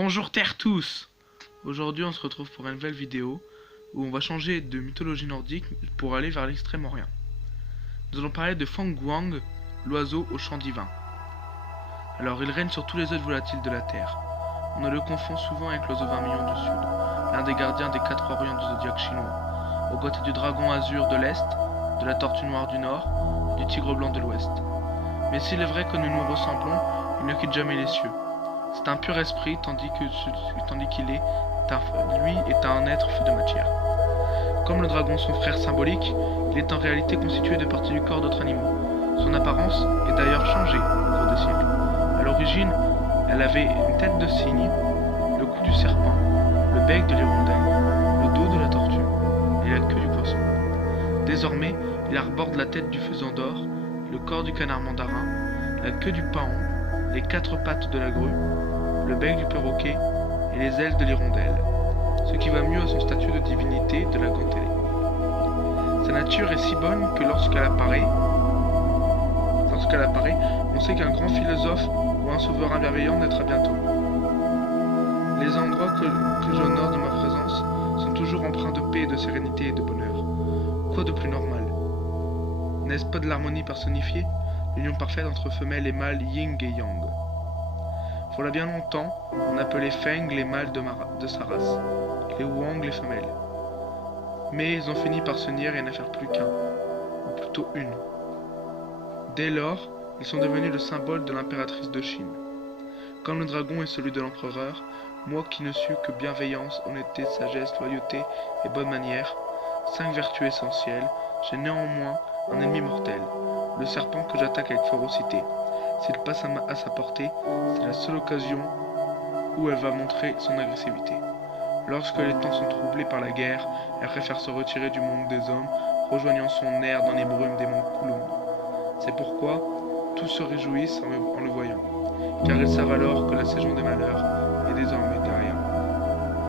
Bonjour Terre tous. Aujourd'hui on se retrouve pour une nouvelle vidéo où on va changer de mythologie nordique pour aller vers l'extrême-orient. Nous allons parler de Fang Guang, l'oiseau au chant divin. Alors il règne sur tous les êtres volatiles de la Terre. On ne le confond souvent avec l'oiseau 20 millions du Sud, l'un des gardiens des 4 orients du zodiaque chinois, aux côtés du dragon azur de l'Est, de la tortue noire du Nord, du tigre blanc de l'Ouest. Mais s'il est vrai que nous nous ressemblons, il ne quitte jamais les cieux. C'est un pur esprit, tandis qu'il est lui est un être fait de matière. Comme le dragon, son frère symbolique, il est en réalité constitué de parties du corps d'autres animaux. Son apparence est d'ailleurs changée au cours des siècles. À l'origine, elle avait une tête de cygne, le cou du serpent, le bec de l'hirondelle, le dos de la tortue et la queue du poisson. Désormais, il arbore la tête du faisan d'or, le corps du canard mandarin, la queue du paon, les 4 pattes de la grue, le bec du perroquet et les ailes de l'hirondelle, ce qui va mieux à son statut de divinité de la Gantélé. Sa nature est si bonne que lorsqu'elle apparaît, on sait qu'un grand philosophe ou un souverain bienveillant naîtra bientôt. Les endroits que j'honore de ma présence sont toujours empreints de paix, de sérénité et de bonheur. Quoi de plus normal? N'est-ce pas de l'harmonie personnifiée, l'union parfaite entre femelles et mâles yin et yang? Voilà bien longtemps, on appelait Feng les mâles de sa race, les Wang les femelles. Mais ils ont fini par se nier et n'en faire plus qu'un, ou plutôt une. Dès lors, ils sont devenus le symbole de l'impératrice de Chine. Comme le dragon est celui de l'empereur, moi qui ne sus que bienveillance, honnêteté, sagesse, loyauté et bonne manière, 5 vertus essentielles, j'ai néanmoins un ennemi mortel, le serpent que j'attaque avec férocité. S'il passe à sa portée, c'est la seule occasion où elle va montrer son agressivité. Lorsque les temps sont troublés par la guerre, elle préfère se retirer du monde des hommes, rejoignant son aire dans les brumes des monts Kowloon. C'est pourquoi tous se réjouissent en le voyant, car ils savent alors que la saison des malheurs est désormais derrière.